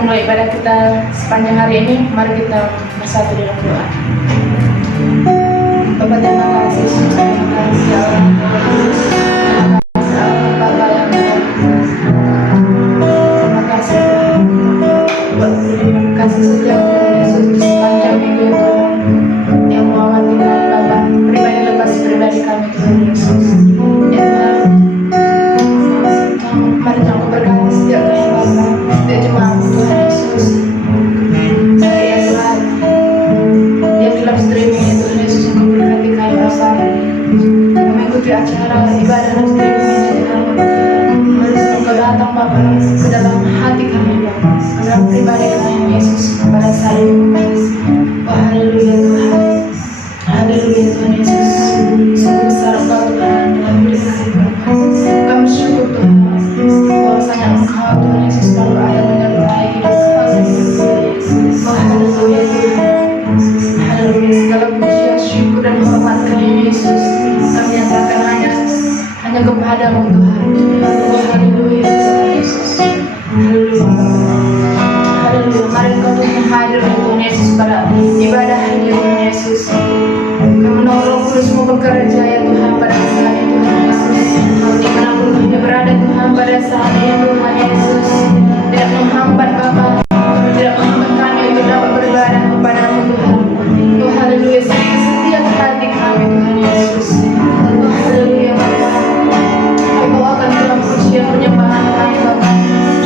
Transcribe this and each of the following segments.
memulai ibadah kita sepanjang hari ini, mari kita bersatu dalam doa. Bapa, terima kasih, terima kasih Allah, terima kasih Allah Bapa yang terima kasih buat kasih setia Tuhan Yesus di sepanjang minggu ya Tuhan, yang mengawali kami Bapa, pribadi lepas pribadi kami Tuhan Yesus. Ya Tuhan, mari Tuhan berkati setiap kami Bapa, setiap jemaat Tuhan Yesus. Ya Tuhan, yang di live streaming ya Tuhan Yesus, Engkau berkati kami Bapa, mengikuti acara ibadah live streaming ini Tuhan. Mari Engkau datang Bapa ke dalam hati kami Bapa, ke dalam pribadi kami Yesus pada saat ini. Oh haleluya Tuhan, haleluya Tuhan Yesus. Sungguh besar Engkau Tuhan dalam diri kami Bapa. Kami syukur Tuhan bahwasanya Engkau Tuhan Yesus selalu ada menyertai hidup kami. Oh haleluya Tuhan, haleluya. Segala pujian, syukur dan hormat kami Yesus kami nyatakan hanya kepadamu Tuhan. Oh haleluya Tuhan Yesus, haleluya. Haleluya, mari Engkau Tuhan hadir Tuhan Yesus pada ibadah hari ini Tuhan Yesus. Kami menolong Roh Kudus-Mu bekerja ya Tuhan pada saat ini Tuhan Yesus. Dimanapun kami berada Tuhan pada saat ini Tuhan Yesus, tidak menghambat Bapa, tidak menghambat kami untuk dapat beribadah kepadamu Tuhan. Oh haleluya, setiap hati kami Tuhan Yesus. Oh haleluya Bapa, kami bawakan dalam pujian penyembahan kami Bapa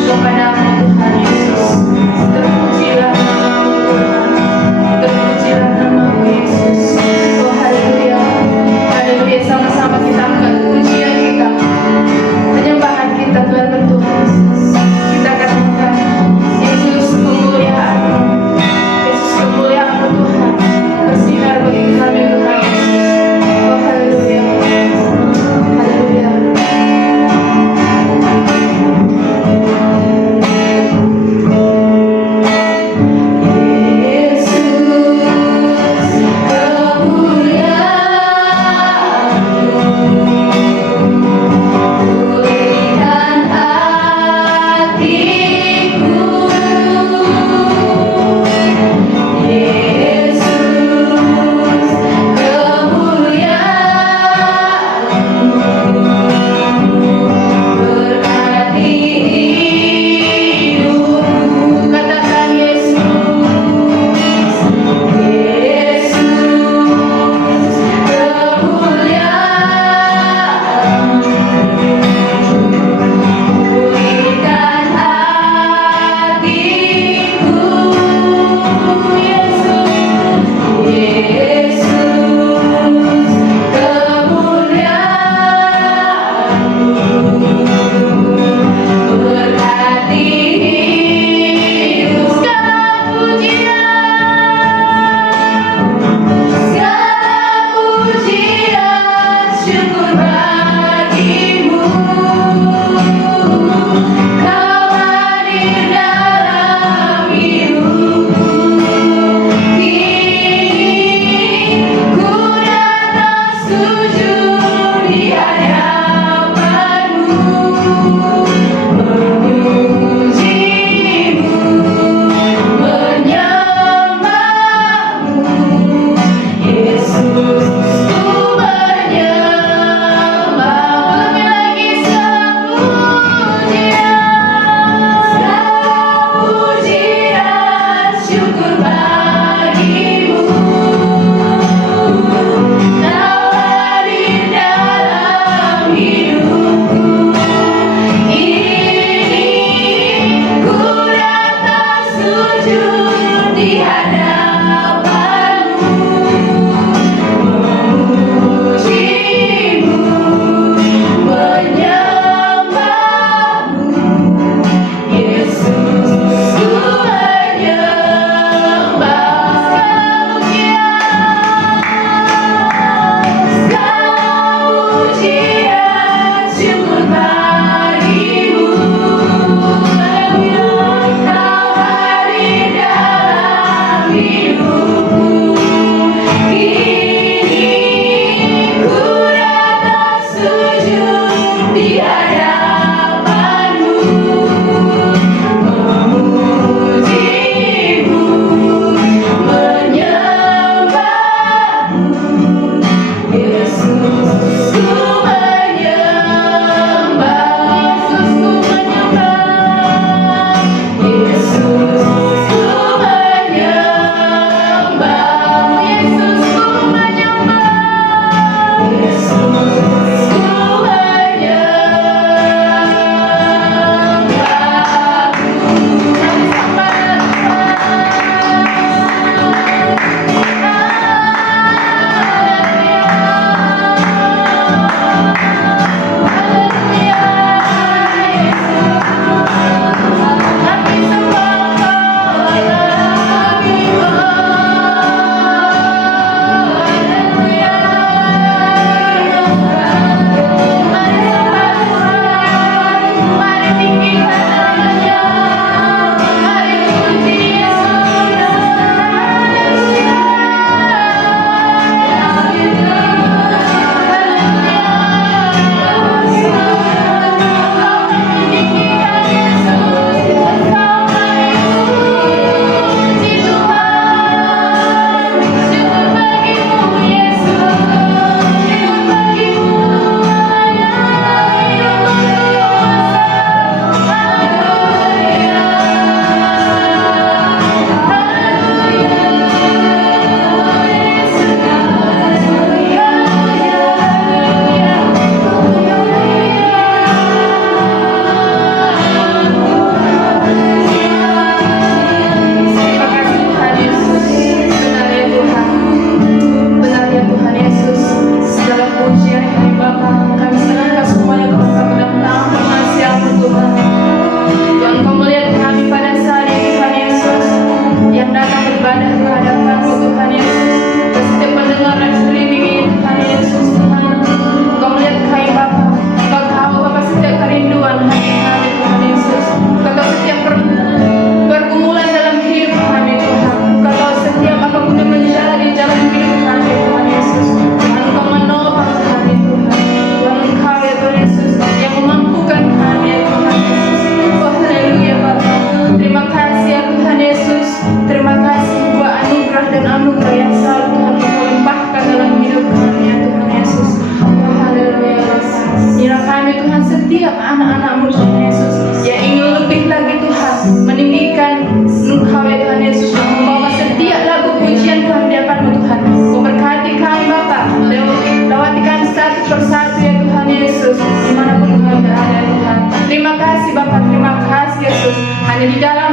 kepadamu Tuhan Yesus. Terpujilah namamu Tuhan, terpujilah namamu Yesus. Oh haleluya, haleluya. Sama-sama kita angkat pujian kita, penyembahan kita Tuhan bertuhan.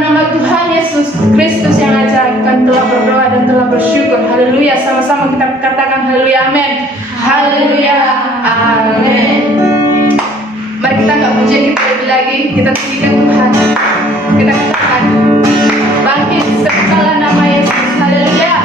dalam nama Tuhan Yesus Kristus yang ajaib, kami telah berdoa dan telah bersyukur. Haleluya. Sama-sama kita katakan haleluya, amin. Haleluya, amin. Mari kita nggak puji, kita lebih lagi, kita tinggikan Tuhan. Kita katakan bangkit segala nama Yesus. Haleluya.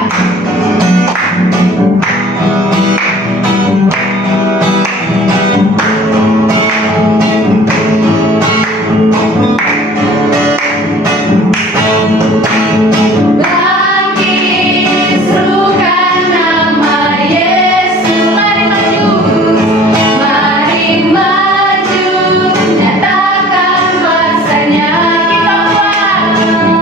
Mari maju, nyatakan kuasanya. Kita buat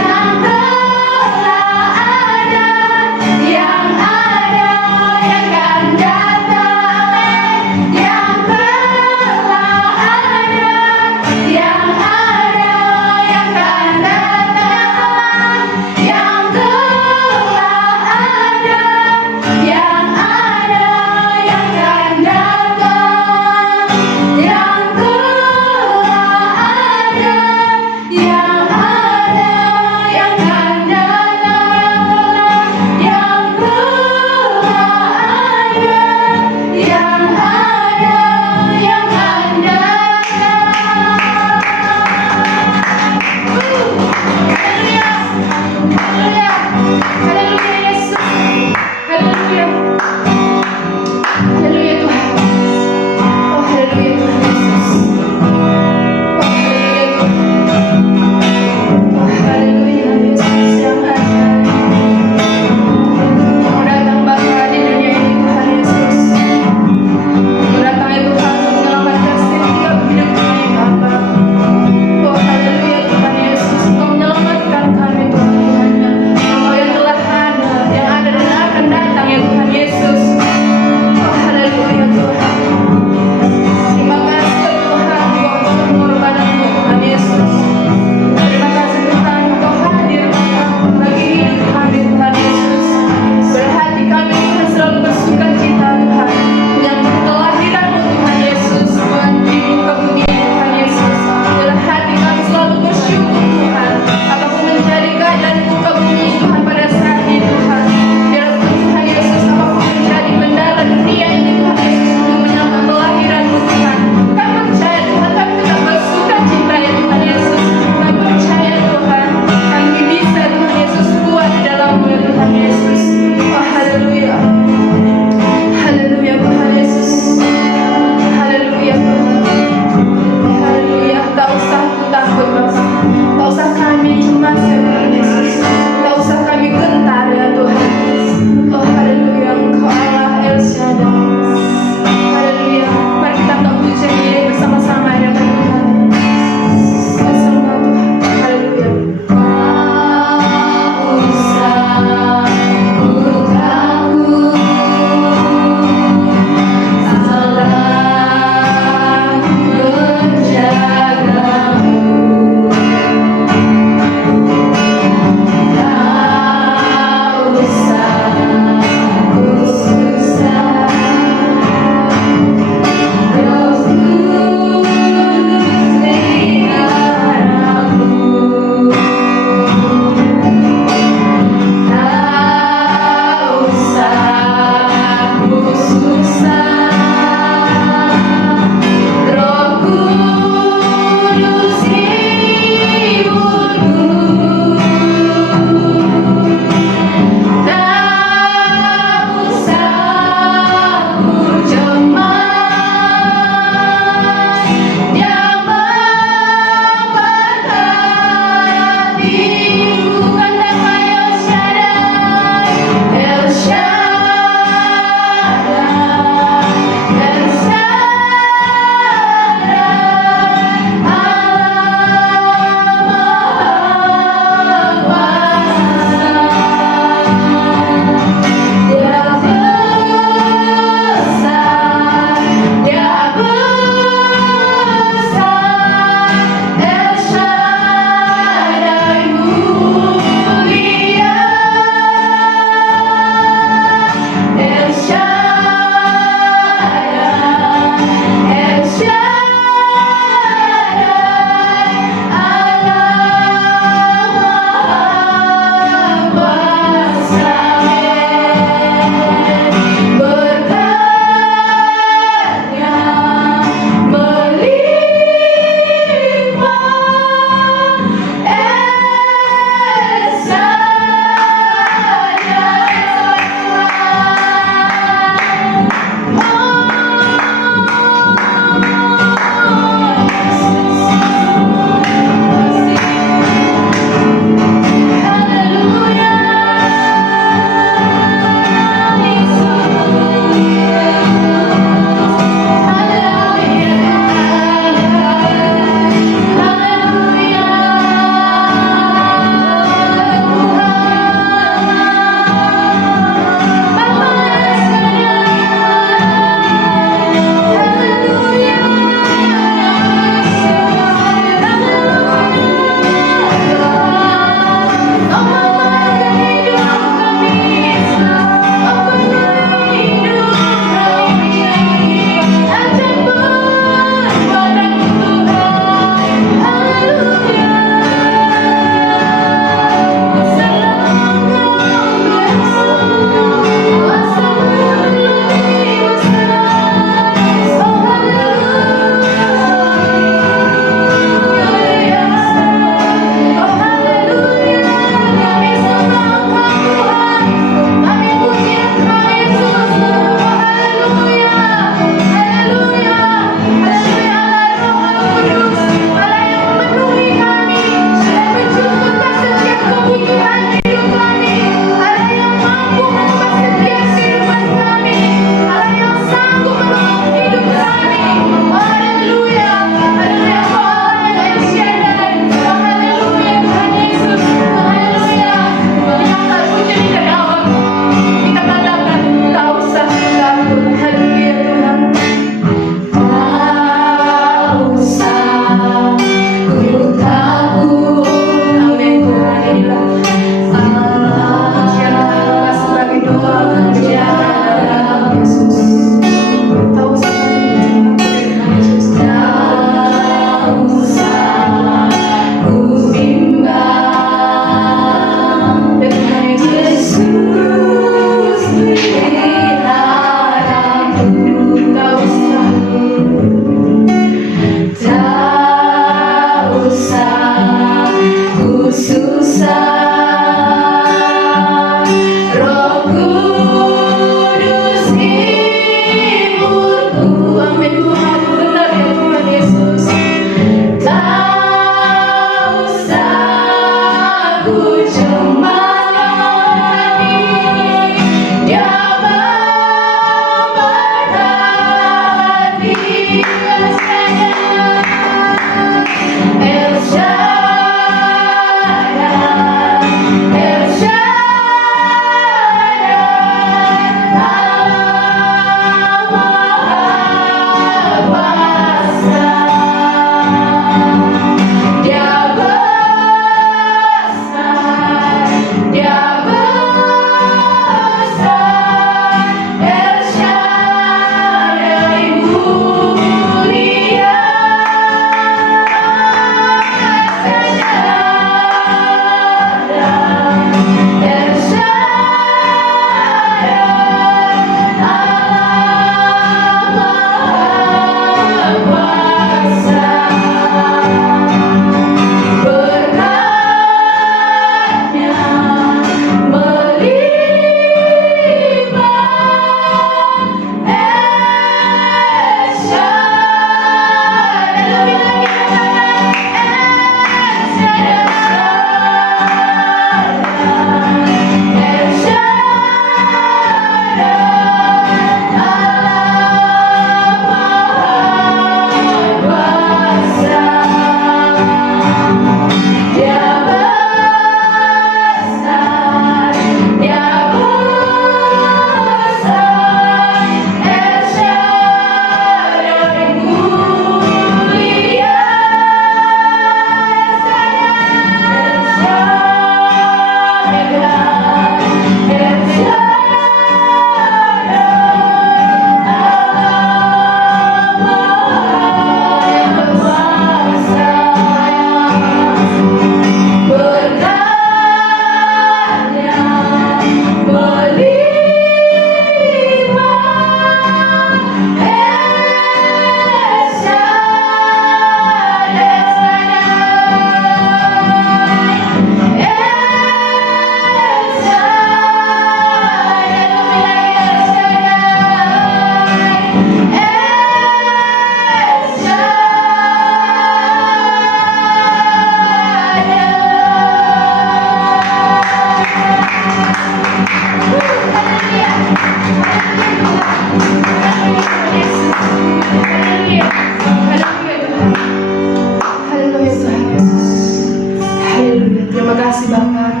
kasih Bapa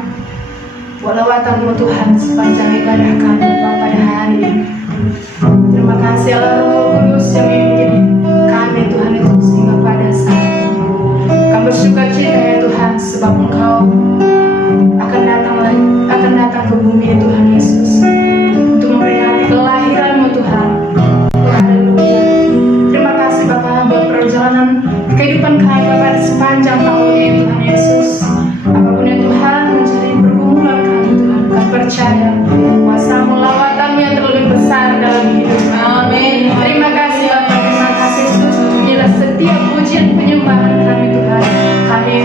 buat lawatan-Mu Tuhan sepanjang ibadah kami Bapa pada hari ini. Terima kasih Allah Roh Kudus yang memimpin kami Tuhan Yesus sehingga pada saat ini. Kami bersuka cita ya Tuhan sebab Engkau akan datang ke bumi ya Tuhan Yesus untuk memperingati kelahiran-Mu Tuhan. Haleluya. Terima kasih Bapa buat perjalanan kehidupan kami Bapa sepanjang tahun ini Tuhan Yesus. Apapun ya Tuhan menjadi pergumulan kami Tuhan, kami percaya kuasa-Mu, lawatan-Mu yang terlalu besar dalam hidup kami. Amin. Terima kasih Bapa, terima kasih Yesus. Inilah setiap pujian penyembahan kami Tuhan. Kami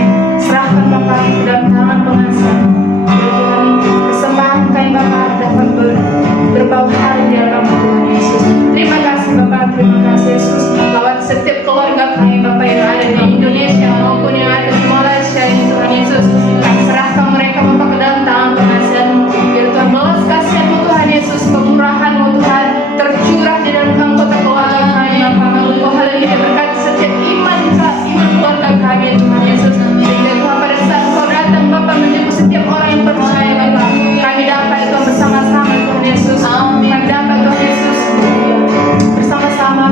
serahkan Bapa ke dalam tangan pengasih. Ya Tuhan, persembahan kami Bapa dapat berbau harum di dalam Tuhan Yesus. Terima kasih Bapa, terima kasih Yesus. Lawat setiap keluarga kami Bapa yang ada di Indonesia maupun yang ada di Malaysia ini Tuhan Yesus. Kami serahkan mereka Bapa ke dalam tangan pengasihan-Mu. Ya Tuhan, belas kasihan-Mu Tuhan Yesus, kemurahan-Mu Tuhan tercurah di dalam anggota keluarga kami Bapa. Oh haleluya, berkati setiap iman keluarga kami Tuhan Yesus. Sehingga Tuhan pada saat Kau datang Bapa menjemput setiap orang yang percaya Bapa, kami dapat Tuhan bersama-sama Tuhan Yesus. Kami dapat Tuhan Yesus bersama-sama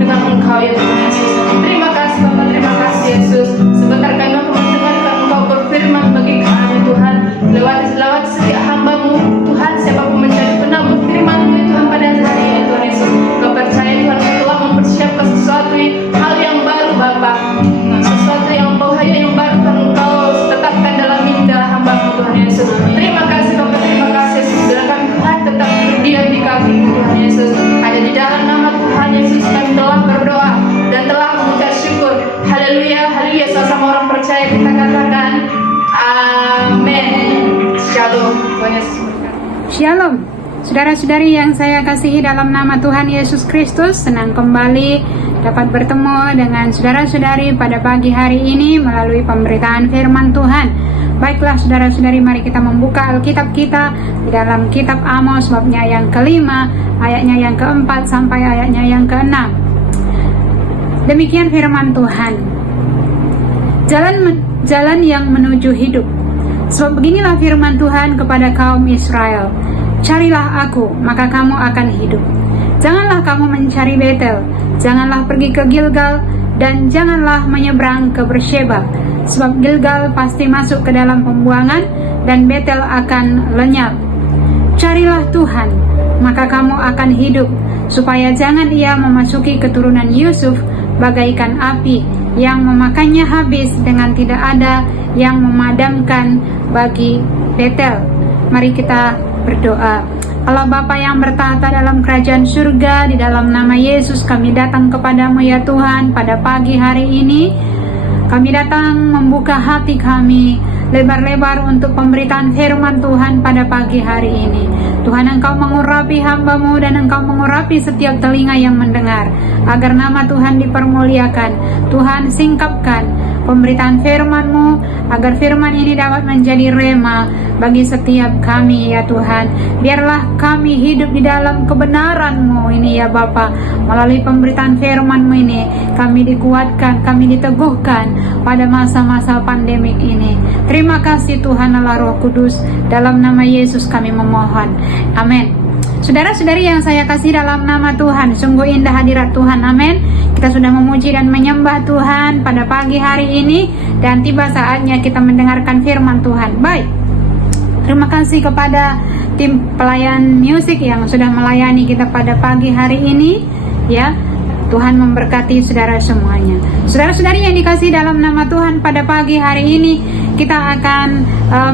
dengan Engkau ya Tuhan Yesus. Terima kasih Bapa, terima kasih Yesus. Sebentar kami Bapa mendengarkan Engkau berfirman bagi kami Tuhan. Lewat setiap hamba-Mu Tuhan, siapapun menjadi penabur firman-Mu ya Tuhan pada hari ini Tuhan Yesus. Kau percaya Tuhan Kau telah mempersiapkan sesuatu hal yang baru Bapa, sesuatu yang bahagia yang baru Tuhan Engkau tetapkan dalam minda hamba-Mu Tuhan Yesus. Terima kasih Bapa, terima kasih Yesus. Biarkan Tuhan tetap berdiam di kaki Tuhan Yesus. Hanya di dalam nama Tuhan Yesus kami telah berdoa dan telah mengucap syukur. Haleluya, haleluya. Sama orang percaya kita katakan amin. Shalom. Tuhan Yesus berkati. Shalom. Saudara-saudari yang saya kasihi dalam nama Tuhan Yesus Kristus, senang kembali dapat bertemu dengan saudara-saudari pada pagi hari ini melalui pemberitaan firman Tuhan. Baiklah saudara-saudari, mari kita membuka Alkitab kita di dalam kitab Amos babnya yang kelima, ayatnya yang keempat sampai ayatnya yang keenam. Demikian firman Tuhan. Jalan yang menuju hidup. Sebab beginilah firman Tuhan kepada kaum Israel. Carilah aku, maka kamu akan hidup. Janganlah kamu mencari Betel, janganlah pergi ke Gilgal, dan janganlah menyeberang ke Bersheba. Sebab Gilgal pasti masuk ke dalam pembuangan, dan Betel akan lenyap. Carilah Tuhan, maka kamu akan hidup, supaya jangan Ia memasuki keturunan Yusuf bagaikan api, yang memakannya habis dengan tidak ada yang memadamkan bagi Betel. Mari kita berdoa. Allah Bapa yang bertahta dalam kerajaan surga, di dalam nama Yesus kami datang kepadamu ya Tuhan pada pagi hari ini. Kami datang membuka hati kami lebar-lebar untuk pemberitaan firman Tuhan pada pagi hari ini. Tuhan, Engkau mengurapi hamba-Mu dan Engkau mengurapi setiap telinga yang mendengar, agar nama Tuhan dipermuliakan. Tuhan, singkapkan pemberitaan firman-Mu, agar firman ini dapat menjadi rema bagi setiap kami ya Tuhan. Biarlah kami hidup di dalam kebenaran-Mu ini ya Bapa. Melalui pemberitaan firman-Mu ini kami dikuatkan, kami diteguhkan pada masa-masa pandemik ini. Terima kasih Tuhan Allah Roh Kudus. Dalam nama Yesus kami memohon. Amin. Saudara-saudari yang saya kasih dalam nama Tuhan, sungguh indah hadirat Tuhan. Amin. Kita sudah memuji dan menyembah Tuhan pada pagi hari ini, dan tiba saatnya kita mendengarkan firman Tuhan. Baik, terima kasih kepada tim pelayan musik yang sudah melayani kita pada pagi hari ini ya. Tuhan memberkati saudara semuanya. Saudara-saudari yang dikasih dalam nama Tuhan, pada pagi hari ini kita akan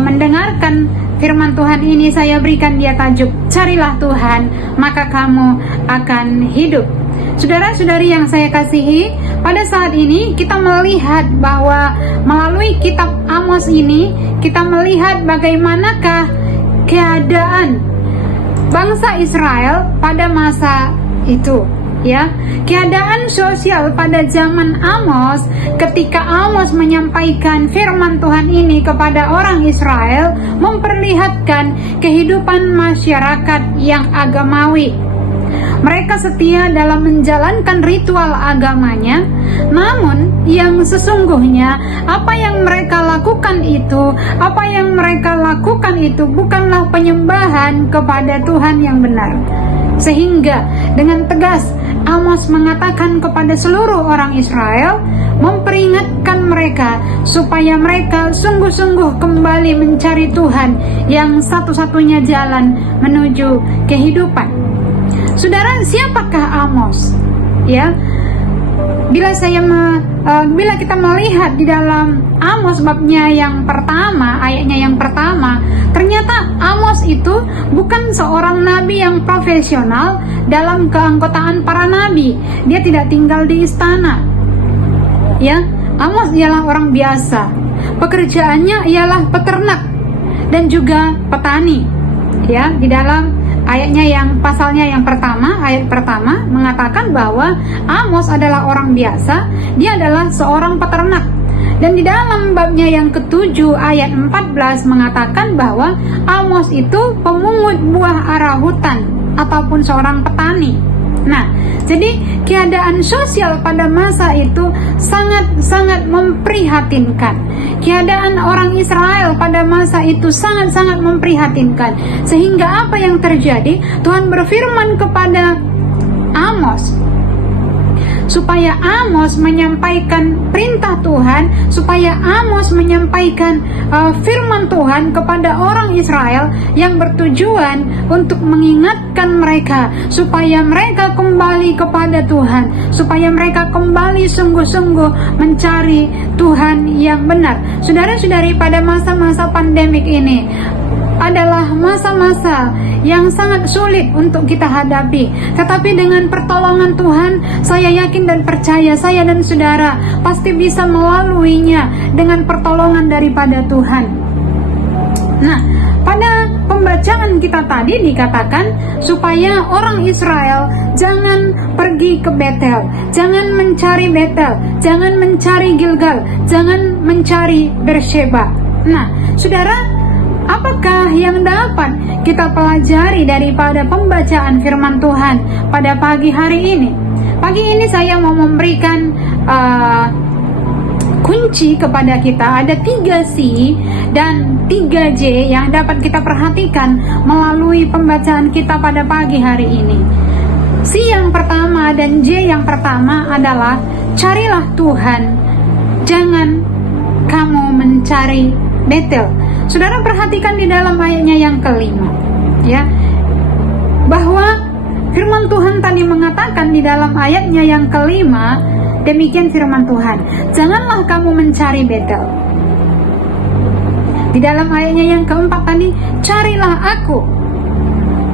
mendengarkan firman Tuhan ini. Saya berikan dia tajuk, carilah Tuhan, maka kamu akan hidup. Saudara-saudari yang saya kasihi, pada saat ini kita melihat bahwa melalui kitab Amos ini, kita melihat bagaimanakah keadaan bangsa Israel pada masa itu. Ya, keadaan sosial pada zaman Amos, ketika Amos menyampaikan firman Tuhan ini kepada orang Israel, memperlihatkan kehidupan masyarakat yang agamawi. Mereka setia dalam menjalankan ritual agamanya, Namun yang sesungguhnya apa yang mereka lakukan itu bukanlah penyembahan kepada Tuhan yang benar. Sehingga dengan tegas Amos mengatakan kepada seluruh orang Israel, memperingatkan mereka supaya mereka sungguh-sungguh kembali mencari Tuhan yang satu-satunya jalan menuju kehidupan. Saudara, siapakah Amos? Ya, bila kita melihat di dalam Amos babnya yang pertama, ayatnya yang pertama, ternyata Amos itu bukan seorang nabi yang profesional dalam keanggotaan para nabi. Dia tidak tinggal di istana. Ya, Amos ialah orang biasa. Pekerjaannya ialah peternak dan juga petani. Ya, di dalam ayatnya yang pasalnya yang pertama, ayat pertama mengatakan bahwa Amos adalah orang biasa, dia adalah seorang peternak. Dan di dalam babnya yang ketujuh ayat 14 mengatakan bahwa Amos itu pemungut buah ara hutan ataupun seorang petani. Nah, jadi keadaan sosial pada masa itu sangat-sangat memprihatinkan. Keadaan orang Israel pada masa itu sangat-sangat memprihatinkan. Sehingga apa yang terjadi? Tuhan berfirman kepada Amos supaya Amos menyampaikan perintah Tuhan, supaya Amos menyampaikan firman Tuhan kepada orang Israel yang bertujuan untuk mengingatkan mereka supaya mereka kembali kepada Tuhan, supaya mereka kembali sungguh-sungguh mencari Tuhan yang benar. Saudara-saudari, pada masa-masa pandemik ini adalah masa-masa yang sangat sulit untuk kita hadapi. Tetapi dengan pertolongan Tuhan, saya yakin dan percaya saya dan saudara pasti bisa melaluinya dengan pertolongan daripada Tuhan. Nah, pada pembacaan kita tadi dikatakan supaya orang Israel jangan pergi ke Betel, jangan mencari Betel, jangan mencari Gilgal, jangan mencari Beersheba. Nah, saudara, apakah yang dapat kita pelajari daripada pembacaan firman Tuhan pada pagi hari ini? Pagi ini saya mau memberikan kunci kepada kita. Ada 3C dan 3J yang dapat kita perhatikan melalui pembacaan kita pada pagi hari ini. C yang pertama dan J yang pertama adalah carilah Tuhan, jangan kamu mencari Betel. Saudara perhatikan di dalam ayatnya yang kelima, ya, bahwa firman Tuhan tadi mengatakan di dalam ayatnya yang kelima, demikian firman Tuhan, janganlah kamu mencari Betel. Di dalam ayatnya yang keempat tadi, carilah aku,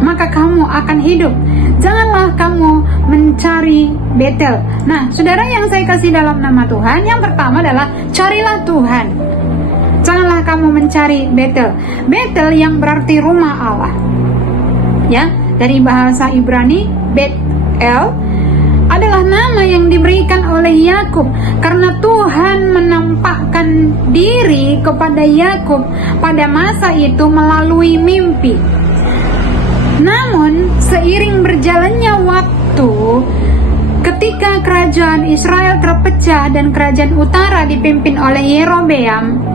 maka kamu akan hidup. Janganlah kamu mencari Betel. Nah, saudara yang saya kasih dalam nama Tuhan, yang pertama adalah carilah Tuhan. Janganlah kamu mencari Betel. Betel yang berarti rumah Allah. Ya, dari bahasa Ibrani, Bet-El adalah nama yang diberikan oleh Yakub karena Tuhan menampakkan diri kepada Yakub pada masa itu melalui mimpi. Namun, seiring berjalannya waktu, ketika kerajaan Israel terpecah dan kerajaan utara dipimpin oleh Yerobeam,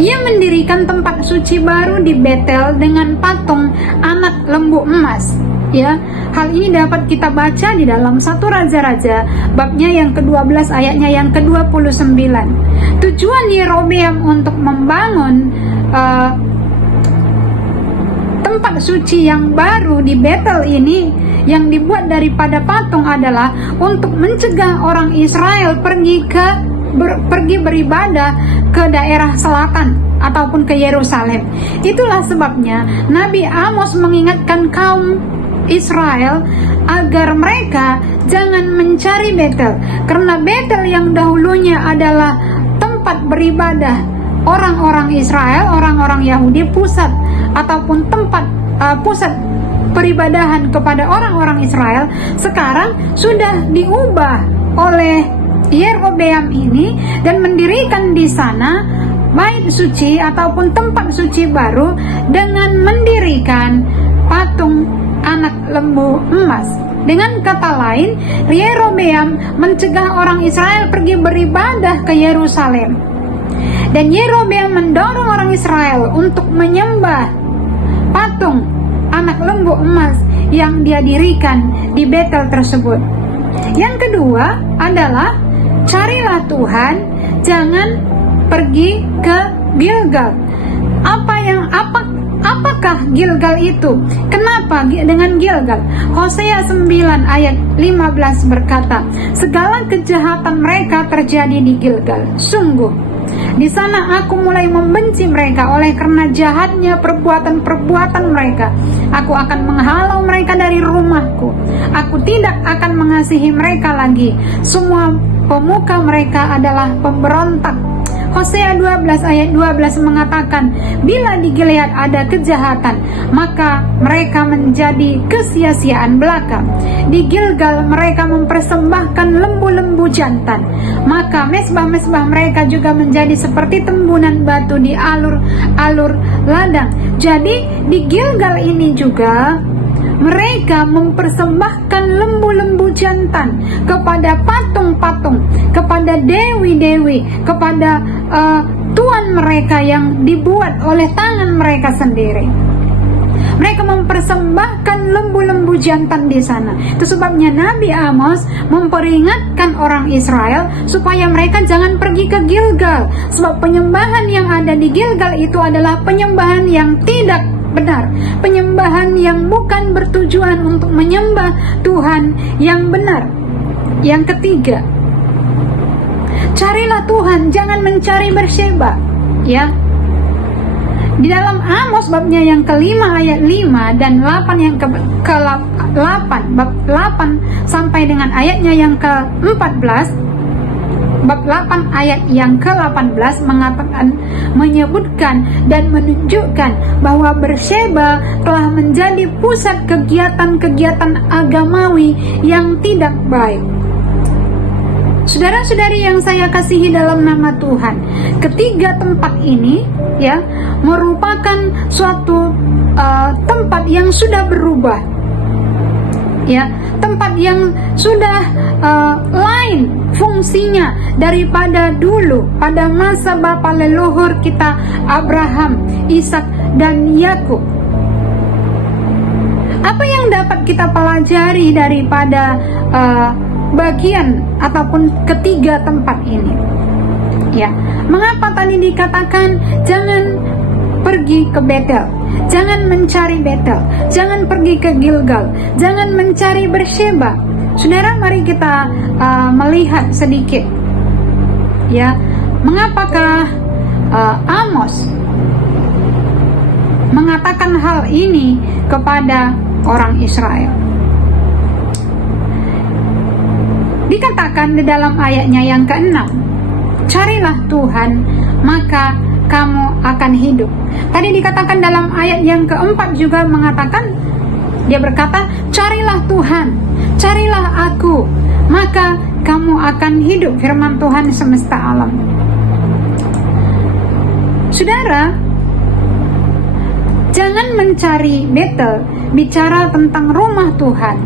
ia mendirikan tempat suci baru di Betel dengan patung anak lembu emas. Ya, hal ini dapat kita baca di dalam 1 Raja-Raja babnya yang ke-12 ayatnya yang ke-29. Tujuan Yerobeam untuk membangun tempat suci yang baru di Betel ini yang dibuat daripada patung adalah untuk mencegah orang Israel pergi beribadah ke daerah selatan ataupun ke Yerusalem. Itulah sebabnya Nabi Amos mengingatkan kaum Israel agar mereka jangan mencari Betel, karena Betel yang dahulunya adalah tempat beribadah orang-orang Israel, orang-orang Yahudi, pusat ataupun tempat pusat peribadahan kepada orang-orang Israel, sekarang sudah diubah oleh Yerobeam ini dan mendirikan di sana bait suci ataupun tempat suci baru dengan mendirikan patung anak lembu emas. Dengan kata lain, Yerobeam mencegah orang Israel pergi beribadah ke Yerusalem. Dan Yerobeam mendorong orang Israel untuk menyembah patung anak lembu emas yang dia dirikan di Betel tersebut. Yang kedua adalah carilah Tuhan, jangan pergi ke Gilgal. Apakah Gilgal itu? Kenapa dengan Gilgal? Hosea 9 ayat 15 berkata, segala kejahatan mereka terjadi di Gilgal. Sungguh, di sana aku mulai membenci mereka oleh karena jahatnya perbuatan-perbuatan mereka. Aku akan menghalau mereka dari rumahku. Aku tidak akan mengasihi mereka lagi. Semua pemuka mereka adalah pemberontak. Hosea 12 ayat 12 mengatakan, bila di Gilead ada kejahatan, maka mereka menjadi kesia-siaan belaka. Di Gilgal mereka mempersembahkan lembu-lembu jantan, maka mesbah-mesbah mereka juga menjadi seperti tembunan batu di alur-alur ladang. Jadi di Gilgal ini juga mereka mempersembahkan lembu-lembu jantan kepada patung-patung, kepada dewi-dewi, kepada tuan mereka yang dibuat oleh tangan mereka sendiri. Mereka mempersembahkan lembu-lembu jantan di sana. Itu sebabnya Nabi Amos memperingatkan orang Israel supaya mereka jangan pergi ke Gilgal. Sebab penyembahan yang ada di Gilgal itu adalah penyembahan yang tidak benar, penyembahan yang bukan bertujuan untuk menyembah Tuhan yang benar. Yang ketiga, carilah Tuhan, jangan mencari Berseba. Ya, di dalam Amos babnya yang kelima ayat 5 dan 8 yang ke-8, bab 8 sampai dengan ayatnya yang ke-14, bab 8 ayat yang ke-18 mengatakan, menyebutkan dan menunjukkan bahwa Berseba telah menjadi pusat kegiatan-kegiatan agamawi yang tidak baik. Saudara-saudari yang saya kasihi dalam nama Tuhan, ketiga tempat ini ya merupakan suatu tempat yang sudah berubah. Ya, tempat yang sudah lain fungsinya daripada dulu pada masa bapa leluhur kita Abraham, Ishak dan Yakub. Apa yang dapat kita pelajari daripada bagian ataupun ketiga tempat ini? Ya, mengapa tadi dikatakan jangan pergi ke Betel, jangan mencari Betel, jangan pergi ke Gilgal, jangan mencari Berseba? Saudara, mari kita melihat sedikit ya, mengapakah Amos mengatakan hal ini kepada orang Israel. Dikatakan di dalam ayatnya yang ke-6, carilah Tuhan, maka kamu akan hidup. Tadi dikatakan dalam ayat yang ke-4 juga mengatakan, dia berkata, carilah Tuhan, carilah aku, maka kamu akan hidup. Firman Tuhan semesta alam. Saudara, jangan mencari Betel, bicara tentang rumah Tuhan.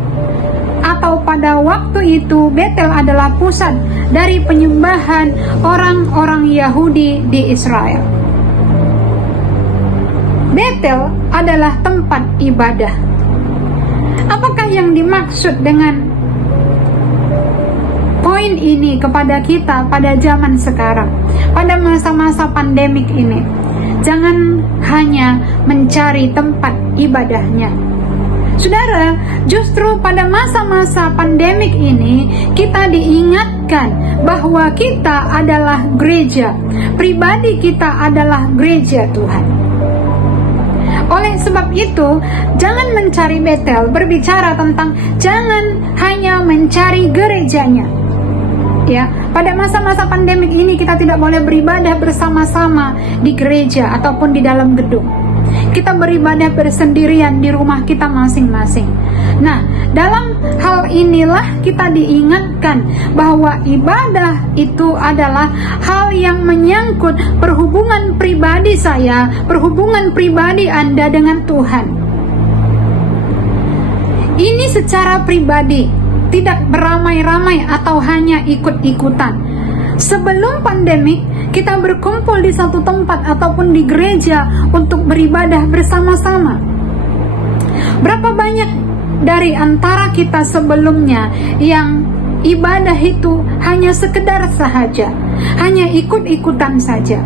Atau pada waktu itu Betel adalah pusat dari penyembahan orang-orang Yahudi di Israel. Betel adalah tempat ibadah. Apakah yang dimaksud dengan poin ini kepada kita pada zaman sekarang, pada masa-masa pandemik ini? Jangan hanya mencari tempat ibadahnya. Saudara, justru pada masa-masa pandemik ini kita diingatkan bahwa kita adalah gereja, pribadi kita adalah gereja Tuhan. Oleh sebab itu, jangan mencari Betel, berbicara tentang jangan hanya mencari gerejanya. Ya, pada masa-masa pandemik ini kita tidak boleh beribadah bersama-sama di gereja ataupun di dalam gedung. Kita beribadah bersendirian di rumah kita masing-masing. Nah, dalam hal inilah kita diingatkan bahwa ibadah itu adalah hal yang menyangkut perhubungan pribadi saya, perhubungan pribadi Anda dengan Tuhan. Ini secara pribadi, tidak beramai-ramai atau hanya ikut-ikutan. Sebelum pandemik, kita berkumpul di satu tempat ataupun di gereja untuk beribadah bersama-sama. Berapa banyak dari antara kita sebelumnya yang ibadah itu hanya sekedar saja, hanya ikut-ikutan saja.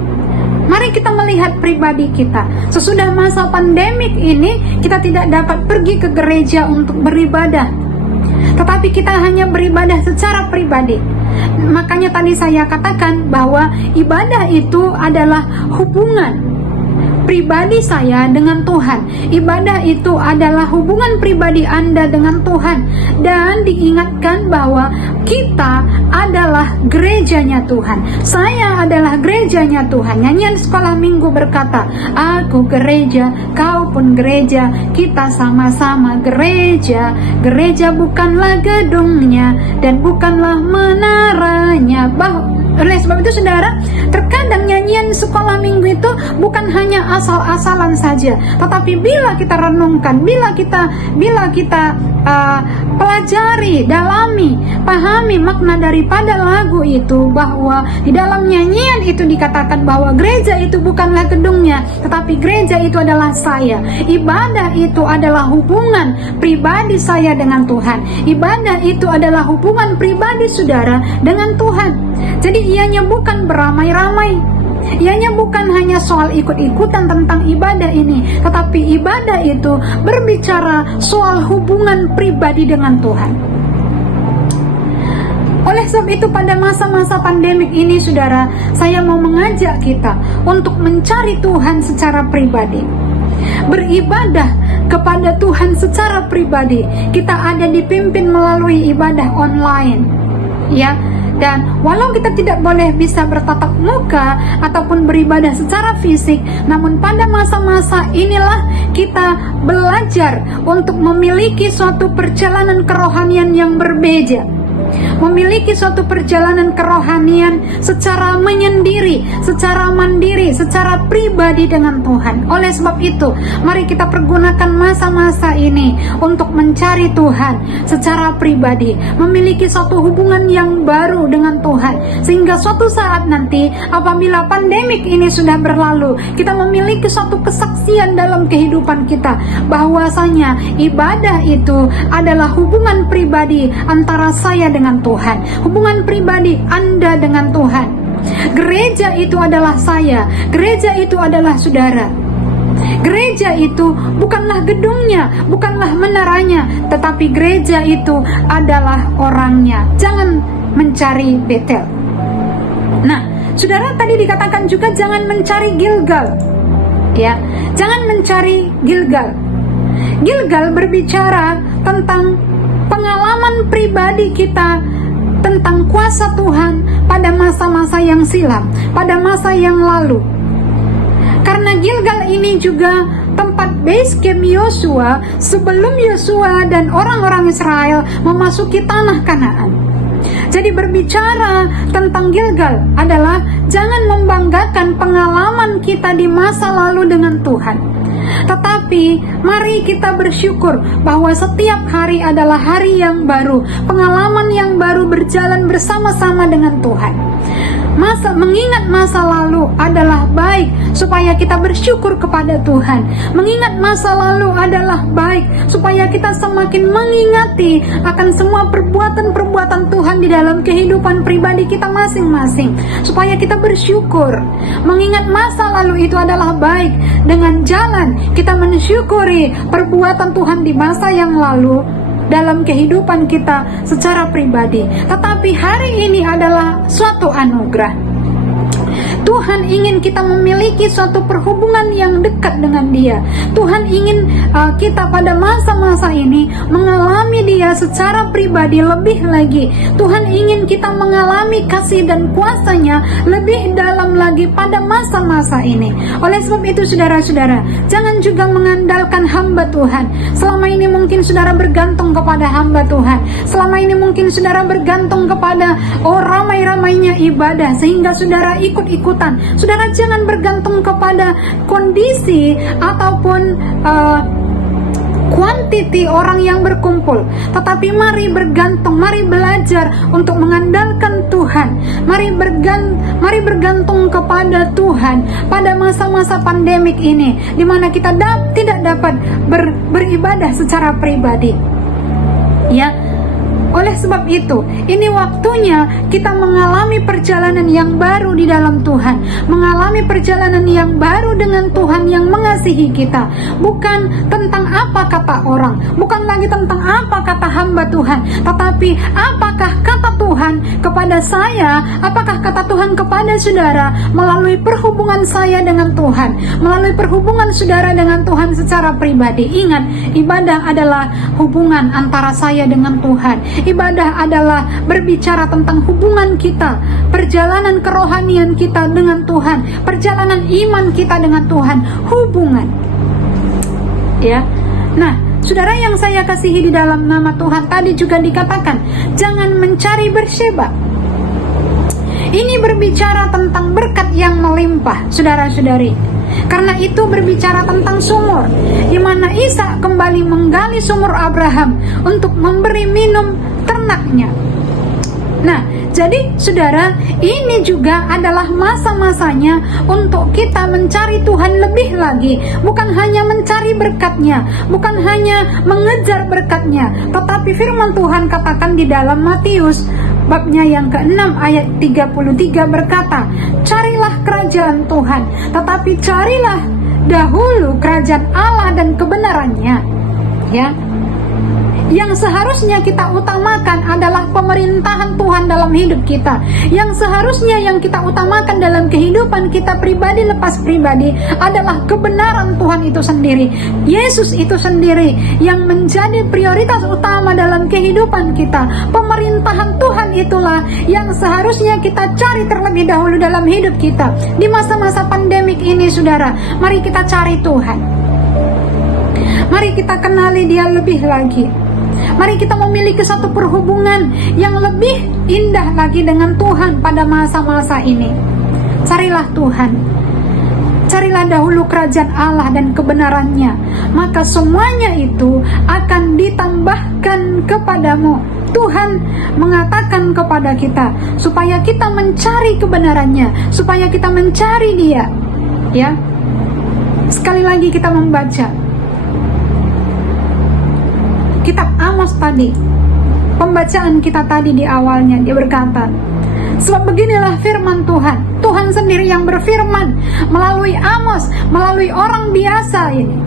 Mari kita melihat pribadi kita. Sesudah masa pandemik ini, kita tidak dapat pergi ke gereja untuk beribadah, tetapi kita hanya beribadah secara pribadi. Makanya tadi saya katakan bahwa ibadah itu adalah hubungan pribadi saya dengan Tuhan. Ibadah itu adalah hubungan pribadi Anda dengan Tuhan. Dan diingatkan bahwa kita adalah gerejanya Tuhan. Saya adalah gerejanya Tuhan. Nyanyian sekolah minggu berkata, aku gereja, kau pun gereja, kita sama-sama gereja. Gereja bukanlah gedungnya dan bukanlah menaranya. Oleh sebab itu saudara, terkadang nyanyian sekolah minggu itu bukan hanya asal-asalan saja, tetapi bila kita renungkan, bila kita pelajari, dalami, pahami makna daripada lagu itu, bahwa di dalam nyanyian itu dikatakan bahwa gereja itu bukanlah gedungnya, tetapi gereja itu adalah saya. Ibadah itu adalah hubungan pribadi saya dengan Tuhan. Ibadah itu adalah hubungan pribadi saudara dengan Tuhan. Jadi ianya bukan beramai-ramai, ianya bukan hanya soal ikut-ikutan tentang ibadah ini, tetapi ibadah itu berbicara soal hubungan pribadi dengan Tuhan. Oleh sebab itu pada masa-masa pandemik ini saudara, saya mau mengajak kita untuk mencari Tuhan secara pribadi, beribadah kepada Tuhan secara pribadi. Kita ada dipimpin melalui ibadah online, ya. Dan walau kita tidak boleh bisa bertatap muka ataupun beribadah secara fisik, namun pada masa-masa inilah kita belajar untuk memiliki suatu perjalanan kerohanian yang berbeda, memiliki suatu perjalanan kerohanian secara menyendiri, secara mandiri, secara pribadi dengan Tuhan. Oleh sebab itu, mari kita pergunakan masa-masa ini untuk mencari Tuhan secara pribadi, memiliki suatu hubungan yang baru dengan Tuhan, sehingga suatu saat nanti apabila pandemik ini sudah berlalu, kita memiliki suatu kesaksian dalam kehidupan kita bahwasanya ibadah itu adalah hubungan pribadi antara saya dengan Tuhan, hubungan pribadi Anda dengan Tuhan. Gereja itu adalah saya, gereja itu adalah saudara. Gereja itu bukanlah gedungnya, bukanlah menaranya, tetapi gereja itu adalah orangnya. Jangan mencari Betel. Nah, saudara, tadi dikatakan juga jangan mencari Gilgal, ya, jangan mencari Gilgal. Gilgal berbicara tentang pengalaman pribadi kita tentang kuasa Tuhan pada masa-masa yang silam, pada masa yang lalu. Karena Gilgal ini juga tempat base camp Yosua sebelum Yosua dan orang-orang Israel memasuki tanah Kanaan. Jadi berbicara tentang Gilgal adalah jangan membanggakan pengalaman kita di masa lalu dengan Tuhan, tetapi mari kita bersyukur bahwa setiap hari adalah hari yang baru, pengalaman yang baru berjalan bersama-sama dengan Tuhan. Mengingat masa lalu adalah baik supaya kita bersyukur kepada Tuhan. Mengingat masa lalu adalah baik supaya kita semakin mengingati akan semua perbuatan-perbuatan Tuhan di dalam kehidupan pribadi kita masing-masing, supaya kita bersyukur. Mengingat masa lalu itu adalah baik, dengan jalan kita mensyukuri perbuatan Tuhan di masa yang lalu dalam kehidupan kita secara pribadi. Tetapi hari ini adalah suatu anugerah. Tuhan ingin kita memiliki suatu perhubungan yang dekat dengan Dia. Tuhan ingin kita pada masa-masa ini mengalami Dia secara pribadi lebih lagi. Tuhan ingin kita mengalami kasih dan kuasa-Nya lebih dalam lagi pada masa-masa ini. Oleh sebab itu saudara-saudara, jangan juga mengandalkan hamba Tuhan. Selama ini mungkin saudara bergantung kepada hamba Tuhan. Selama ini mungkin saudara bergantung kepada ramai-ramainya ibadah sehingga saudara ikut-ikutan. Saudara jangan bergantung kepada kondisi ataupun kuantiti orang yang berkumpul, tetapi mari bergantung, mari belajar untuk mengandalkan Tuhan. Mari bergantung kepada Tuhan pada masa-masa pandemik ini, di mana kita tidak dapat beribadah secara pribadi. Ya, oleh sebab itu, ini waktunya kita mengalami perjalanan yang baru di dalam Tuhan, mengalami perjalanan yang baru dengan Tuhan yang mengasihi kita. Bukan tentang apa kata orang, bukan lagi tentang apa kata hamba Tuhan, tetapi apakah kata Tuhan kepada saya, apakah kata Tuhan kepada saudara melalui perhubungan saya dengan Tuhan, melalui perhubungan saudara dengan Tuhan secara pribadi. Ingat, ibadah adalah hubungan antara saya dengan Tuhan. Ibadah adalah berbicara tentang hubungan kita, perjalanan kerohanian kita dengan Tuhan, perjalanan iman kita dengan Tuhan, hubungan. Ya. Nah, saudara yang saya kasihi di dalam nama Tuhan, tadi juga dikatakan, jangan mencari Berseba. Ini berbicara tentang berkat yang melimpah, saudara-saudari. Karena itu berbicara tentang sumur, di mana Ishak kembali menggali sumur Abraham untuk memberi minum ternaknya. Nah, jadi saudara, ini juga adalah masa-masanya untuk kita mencari Tuhan lebih lagi. Bukan hanya mencari berkatnya, bukan hanya mengejar berkatnya, tetapi firman Tuhan katakan di dalam Matius babnya yang ke-6 ayat 33 berkata, carilah kerajaan Tuhan, tetapi carilah dahulu kerajaan Allah dan kebenarannya. Ya, yang seharusnya kita utamakan adalah pemerintahan Tuhan dalam hidup kita. Yang seharusnya yang kita utamakan dalam kehidupan kita pribadi lepas pribadi adalah kebenaran Tuhan itu sendiri, Yesus itu sendiri yang menjadi prioritas utama dalam kehidupan kita. Pemerintahan Tuhan itulah yang seharusnya kita cari terlebih dahulu dalam hidup kita. Di masa-masa pandemik ini, saudara, mari kita cari Tuhan. Mari kita kenali Dia lebih lagi. Mari kita memiliki satu perhubungan yang lebih indah lagi dengan Tuhan pada masa-masa ini. Carilah Tuhan. Carilah dahulu kerajaan Allah dan kebenarannya, maka semuanya itu akan ditambahkan kepadamu. Tuhan mengatakan kepada kita supaya kita mencari kebenarannya, supaya kita mencari Dia. Ya. Sekali lagi kita membaca kitab Amos tadi. Pembacaan kita tadi di awalnya dia berkata, sebab beginilah firman Tuhan. Tuhan sendiri yang berfirman melalui Amos, melalui orang biasa ini.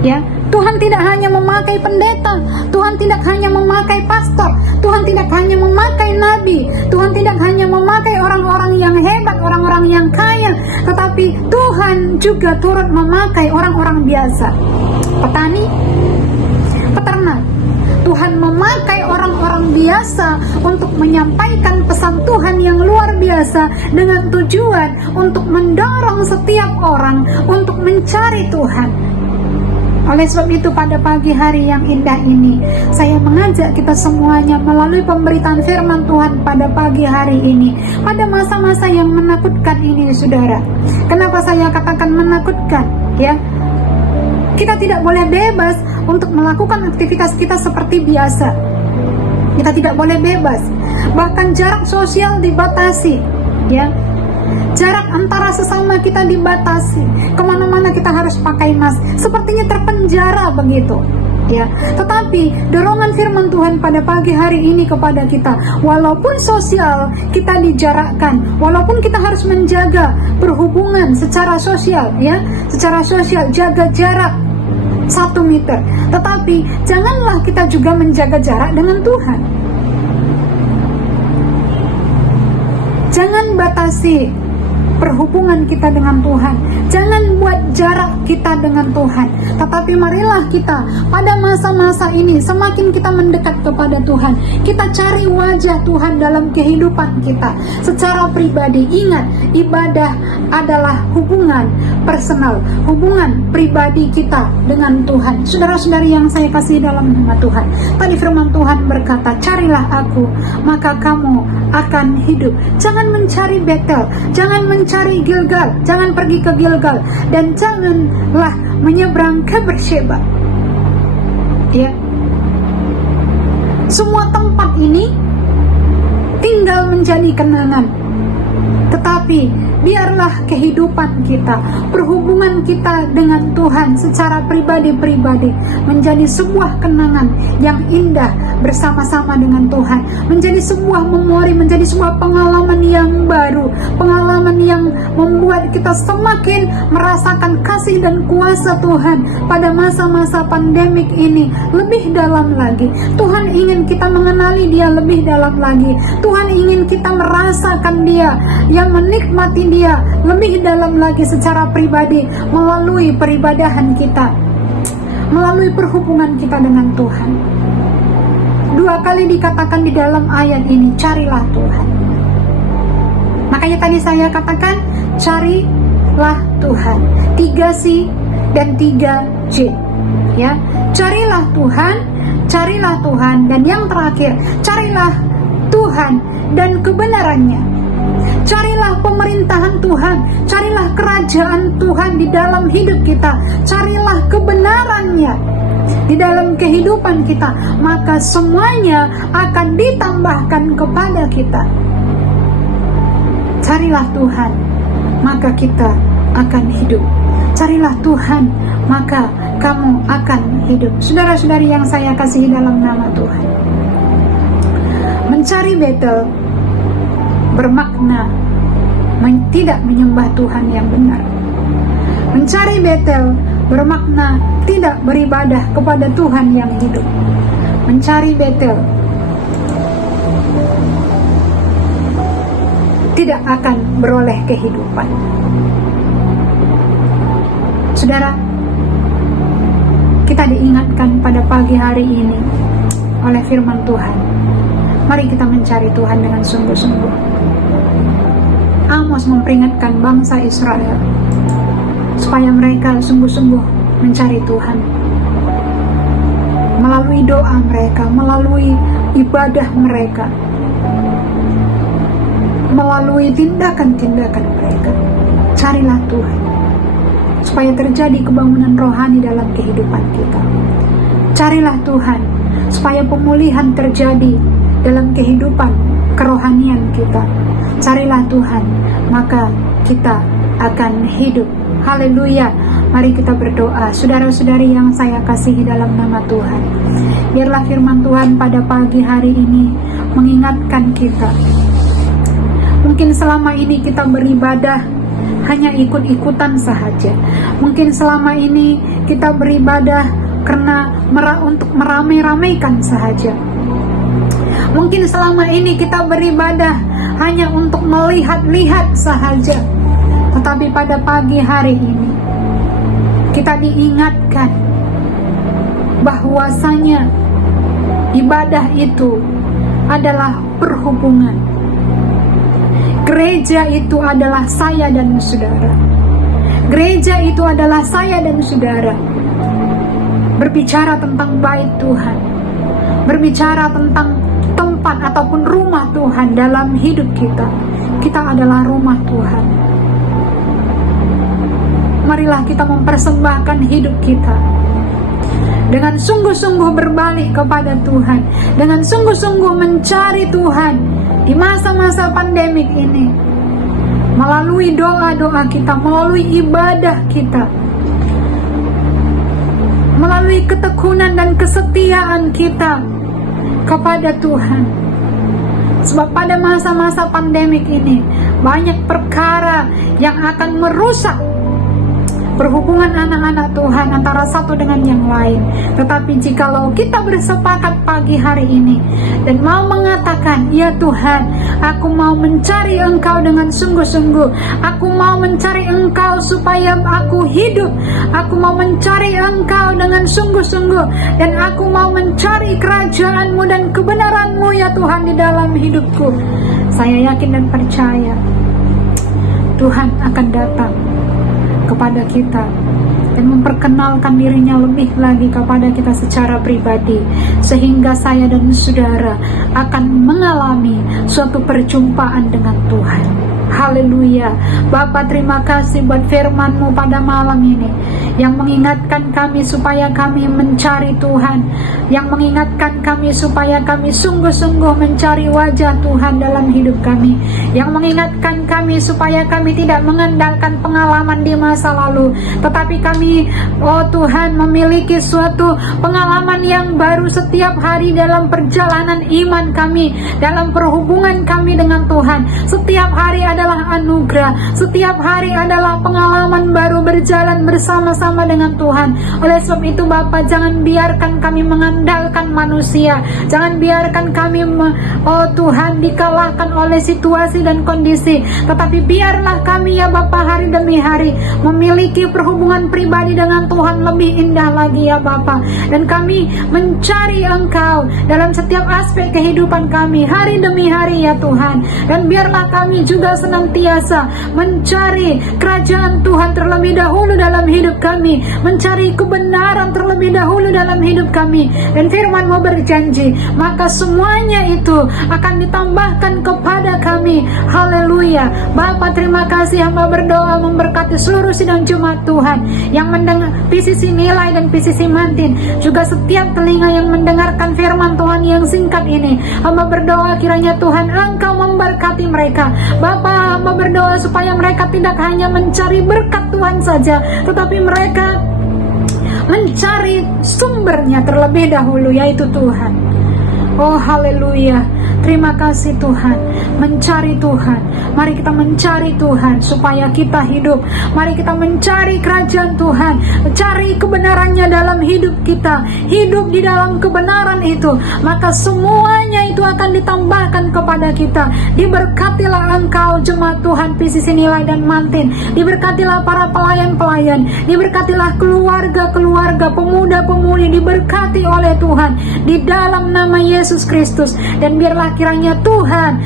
Ya, Tuhan tidak hanya memakai pendeta, Tuhan tidak hanya memakai pastor, Tuhan tidak hanya memakai nabi, Tuhan tidak hanya memakai orang-orang yang hebat, orang-orang yang kaya, tetapi Tuhan juga turut memakai orang-orang biasa. Petani, peternak. Tuhan memakai orang-orang biasa untuk menyampaikan pesan Tuhan yang luar biasa dengan tujuan untuk mendorong setiap orang untuk mencari Tuhan. Oleh sebab itu pada pagi hari yang indah ini, saya mengajak kita semuanya melalui pemberitaan firman Tuhan pada pagi hari ini, pada masa-masa yang menakutkan ini, saudara. Kenapa saya katakan menakutkan? Ya, kita tidak boleh bebas untuk melakukan aktivitas kita seperti biasa. Kita tidak boleh bebas. Bahkan jarak sosial dibatasi. Ya, jarak antara sesama kita dibatasi. Kemana-mana kita harus pakai masker. Sepertinya terpenjara begitu. Ya, tetapi dorongan firman Tuhan pada pagi hari ini kepada kita, walaupun sosial kita dijarakkan, walaupun kita harus menjaga berhubungan secara sosial, ya, secara sosial, jaga jarak 1 meter, tetapi janganlah kita juga menjaga jarak dengan Tuhan. Jangan batasi perhubungan kita dengan Tuhan. Jangan buat jarak kita dengan Tuhan. Tetapi marilah kita pada masa-masa ini, semakin kita mendekat kepada Tuhan, kita cari wajah Tuhan dalam kehidupan kita secara pribadi. Ingat, ibadah adalah hubungan personal, hubungan pribadi kita dengan Tuhan. Saudara-saudari yang saya kasih dalam nama Tuhan, tadi firman Tuhan berkata, carilah aku, maka kamu akan hidup. Jangan mencari Betel, jangan mencari Gilgal, jangan pergi ke Gilgal, dan janganlah menyeberang ke Berseba. Ya, semua tempat ini tinggal menjadi kenangan. Tetapi biarlah kehidupan kita, perhubungan kita dengan Tuhan secara pribadi-pribadi menjadi sebuah kenangan yang indah bersama-sama dengan Tuhan, menjadi sebuah memori, menjadi sebuah pengalaman yang baru, pengalaman yang membuat kita semakin merasakan kasih dan kuasa Tuhan pada masa-masa pandemik ini lebih dalam lagi. Tuhan ingin kita mengenali Dia lebih dalam lagi. Tuhan ingin kita merasakan Dia, yang menikmati Dia lebih dalam lagi secara pribadi melalui peribadahan kita, melalui perhubungan kita dengan Tuhan. 2 kali dikatakan di dalam ayat ini, carilah Tuhan. Makanya tadi saya katakan, carilah Tuhan. 3C dan 3J. Ya, carilah Tuhan, dan yang terakhir, carilah Tuhan dan kebenarannya. Carilah pemerintahan Tuhan, carilah kerajaan Tuhan di dalam hidup kita, carilah kebenarannya di dalam kehidupan kita, maka semuanya akan ditambahkan kepada kita. Carilah Tuhan, maka kita akan hidup. Carilah Tuhan, maka kamu akan hidup. Saudara-saudari yang saya kasihi dalam nama Tuhan, mencari Betel bermakna tidak menyembah Tuhan yang benar. Mencari Betel bermakna tidak beribadah kepada Tuhan yang hidup. Mencari Betel tidak akan beroleh kehidupan. Saudara, kita diingatkan pada pagi hari ini oleh firman Tuhan. Mari kita mencari Tuhan dengan sungguh-sungguh. Amos memperingatkan bangsa Israel supaya mereka sungguh-sungguh mencari Tuhan melalui doa mereka, melalui ibadah mereka, melalui tindakan-tindakan mereka. Carilah Tuhan supaya terjadi kebangunan rohani dalam kehidupan kita. Carilah Tuhan supaya pemulihan terjadi dalam kehidupan kerohanian kita. Carilah Tuhan, maka kita akan hidup. Haleluya. Mari kita berdoa. Saudara-saudari yang saya kasihi dalam nama Tuhan, biarlah firman Tuhan pada pagi hari ini mengingatkan kita. Mungkin selama ini kita beribadah hanya ikut-ikutan sahaja. Mungkin selama ini kita beribadah karena untuk meramai-ramaikan sahaja. Mungkin selama ini kita beribadah hanya untuk melihat-lihat sahaja. Tetapi pada pagi hari ini kita diingatkan bahwasanya ibadah itu adalah perhubungan. Gereja itu adalah saya dan saudara. Gereja itu adalah saya dan saudara. Berbicara tentang bait Tuhan, berbicara tentang tempat ataupun rumah Tuhan dalam hidup kita. Kita adalah rumah Tuhan. Marilah kita mempersembahkan hidup kita dengan sungguh-sungguh berbalik kepada Tuhan, dengan sungguh-sungguh mencari Tuhan di masa-masa pandemik ini, melalui doa-doa kita, melalui ibadah kita, melalui ketekunan dan kesetiaan kita kepada Tuhan. Sebab pada masa-masa pandemik ini banyak perkara yang akan merusak perhubungan anak-anak Tuhan antara satu dengan yang lain. Tetapi jikalau kita bersepakat pagi hari ini dan mau mengatakan, ya Tuhan, aku mau mencari Engkau dengan sungguh-sungguh, aku mau mencari Engkau supaya aku hidup, aku mau mencari Engkau dengan sungguh-sungguh, dan aku mau mencari kerajaan-Mu dan kebenaran-Mu ya Tuhan di dalam hidupku. Saya yakin dan percaya Tuhan akan datang kepada kita dan memperkenalkan dirinya lebih lagi kepada kita secara pribadi, sehingga saya dan saudara akan mengalami suatu perjumpaan dengan Tuhan. Haleluya. Bapa, terima kasih buat firman-Mu pada malam ini, yang mengingatkan kami supaya kami mencari Tuhan, yang mengingatkan kami supaya kami sungguh-sungguh mencari wajah Tuhan dalam hidup kami, yang mengingatkan kami supaya kami tidak mengandalkan pengalaman di masa lalu, tetapi kami, oh Tuhan, memiliki suatu pengalaman yang baru setiap hari dalam perjalanan iman kami, dalam perhubungan kami dengan Tuhan. Setiap hari adalah anugerah, setiap hari adalah pengalaman baru berjalan bersama-sama dengan Tuhan. Oleh sebab itu Bapa, jangan biarkan kami mengandalkan manusia, jangan biarkan kami oh Tuhan, dikalahkan oleh situasi dan kondisi, tetapi biarlah kami ya Bapa, hari demi hari memiliki perhubungan pribadi dengan Tuhan lebih indah lagi ya Bapa, dan kami mencari Engkau dalam setiap aspek kehidupan kami hari demi hari ya Tuhan. Dan biarlah kami juga senantiasa mencari kerajaan Tuhan terlebih dahulu dalam hidup kami, mencari kebenaran terlebih dahulu dalam hidup kami. Dan firman-Mu berjanji, maka semuanya itu akan ditambahkan kepada kami. Haleluya. Bapa, terima kasih, hamba berdoa memberkati seluruh sidang Jumat Tuhan yang mendengar PCC Nilai dan PCC Mantin, juga setiap telinga yang mendengarkan firman Tuhan yang singkat ini. Hamba berdoa kiranya Tuhan Engkau memberkati mereka. Bapa, hamba berdoa supaya mereka tidak hanya mencari berkat Tuhan saja, tetapi mereka mencari sumbernya terlebih dahulu, yaitu Tuhan. Oh haleluya. Terima kasih Tuhan. Mencari Tuhan. Mari kita mencari Tuhan supaya kita hidup. Mari kita mencari kerajaan Tuhan, mencari kebenarannya dalam hidup kita, hidup di dalam kebenaran itu, maka semuanya itu akan ditambahkan kepada kita. Diberkatilah Engkau jemaat Tuhan PCC Nilai dan Mantin, diberkatilah para pelayan-pelayan, diberkatilah keluarga-keluarga, pemuda-pemudi, diberkati oleh Tuhan di dalam nama Yesus Kristus. Dan biarlah kiranya Tuhan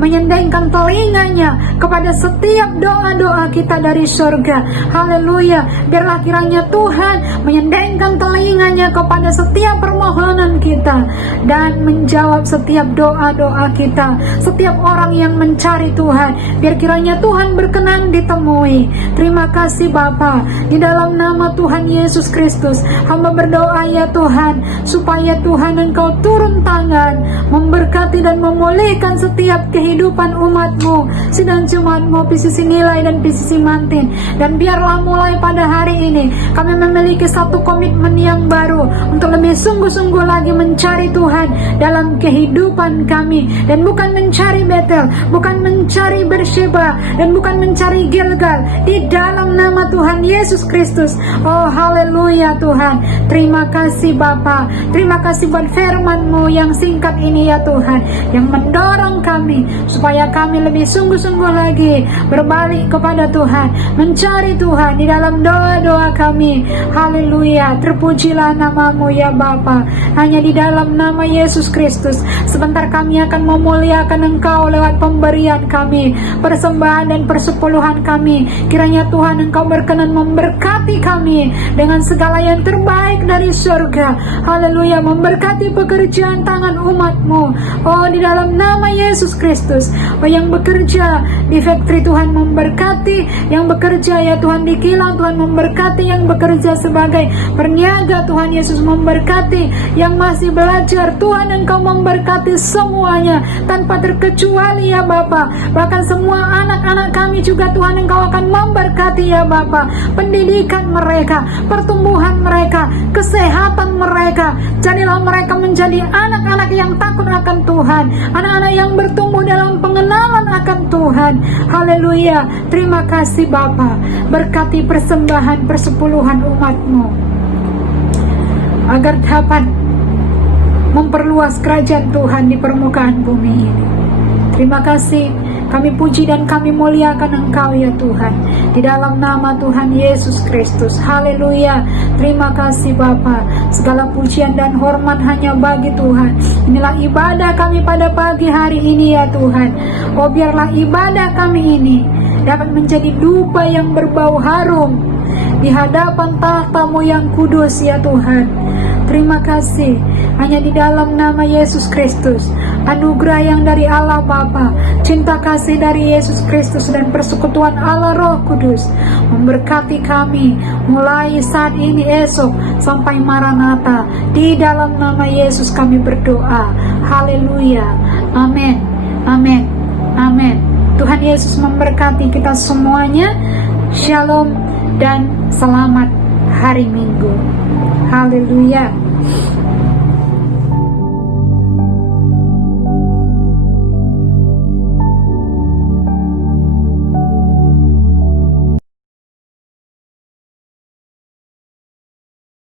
menyendengkan telinganya kepada setiap doa-doa kita dari surga. Haleluya. Biarlah kiranya Tuhan menyendengkan telinganya kepada setiap permohonan kita dan menjawab setiap doa-doa kita. Setiap orang yang mencari Tuhan, biar kiranya Tuhan berkenan ditemui. Terima kasih Bapa. Di dalam nama Tuhan Yesus Kristus, hamba berdoa ya Tuhan, supaya Tuhan Engkau turun tangan, memberkati dan memulihkan setiap kehidupan umat-Mu, sidang Jumat-Mu, PCC Nilai dan PCC Mantin. Dan biarlah mulai pada hari ini kami memiliki satu komitmen yang baru untuk lebih sungguh-sungguh lagi mencari Tuhan dalam kehidupan kami, dan bukan mencari Betel, bukan mencari Bersheba, dan bukan mencari Gilgal, di dalam nama Tuhan Yesus Kristus. Oh haleluya Tuhan. Terima kasih Bapa. Terima kasih buat firman-Mu yang singkat ini ya Tuhan, yang mendorong kami supaya kami lebih sungguh-sungguh lagi berbalik kepada Tuhan, mencari Tuhan di dalam doa-doa kami. Haleluya. Terpujilah nama-Mu ya Bapa. Hanya di dalam nama Yesus Kristus sebentar kami akan memuliakan Engkau lewat pemberian kami, persembahan dan persepuluhan kami. Kiranya Tuhan Engkau berkenan memberkati kami dengan segala yang terbaik dari surga. Haleluya. Memberkati pekerjaan tangan umat-Mu. Oh di dalam nama Yesus Kristus. Oh yang bekerja di factory Tuhan memberkati, yang bekerja ya Tuhan di kilang Tuhan memberkati, yang bekerja sebagai perniaga Tuhan Yesus memberkati, yang masih belajar Tuhan Engkau memberkati semuanya tanpa terkecuali ya Bapa. Bahkan semua anak-anak kami juga Tuhan Engkau akan memberkati ya Bapa. Pendidikan mereka, pertumbuhan mereka, kesehatan mereka, jadilah mereka menjadi anak-anak yang takut akan Tuhan, anak-anak yang bertumbuh dalam pengenalan akan Tuhan. Haleluya. Terima kasih Bapa. Berkati persembahan persepuluhan umat-Mu agar dapat memperluas kerajaan Tuhan di permukaan bumi ini. Terima kasih. Kami puji dan kami muliakan Engkau ya Tuhan, di dalam nama Tuhan Yesus Kristus. Haleluya. Terima kasih Bapa. Segala pujian dan hormat hanya bagi Tuhan. Inilah ibadah kami pada pagi hari ini ya Tuhan. Oh biarlah ibadah kami ini dapat menjadi dupa yang berbau harum di hadapan tahta-Mu yang kudus ya Tuhan. Terima kasih. Hanya di dalam nama Yesus Kristus anugerah yang dari Allah Bapa, cinta kasih dari Yesus Kristus, dan persekutuan Allah Roh Kudus memberkati kami mulai saat ini, esok, sampai Maranatha. Di dalam nama Yesus kami berdoa. Haleluya. Amin. Amin. Amin. Tuhan Yesus memberkati kita semuanya. Shalom dan selamat hari Minggu. Haleluya.